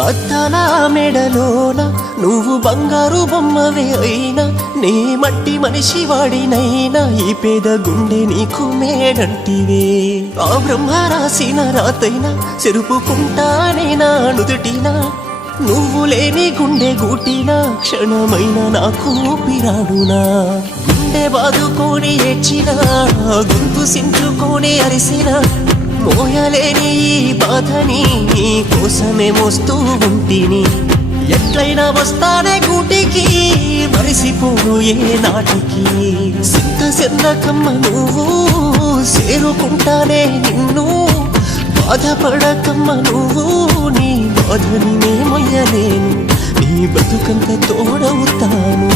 అద్దాల మెడలోన నువ్వు బంగారు బొమ్మవే అయినా నే మట్టి మనిషి వాడినైనా ఈ పేద గుండె నీకు మేడంటివే ఆ బ్రహ్మ రాసిన రాతైనా చెరుపుకుంటానే నా నుదుటినా నువ్వు లేని గుండె గూటినా క్షణమైన నాకు పిరాడునా గుండె బాదుకొని ఏడ్చినా గొంతు సించుకొని అరిసినా మోయలేని ఈ బాధని నీ కోసమే మోస్తూ ఉంటిని ఎట్లయినా వస్తానే గూటికి మరిసిపోను ఏ నాటికి సింత సెందకమ్మ నువ్వు చేరుకుంటానే నిన్ను బాధపడకమ్మ నువ్వు నీ బాధని నే మొయ్యలేను నీ బతుకంత తోడవుతాను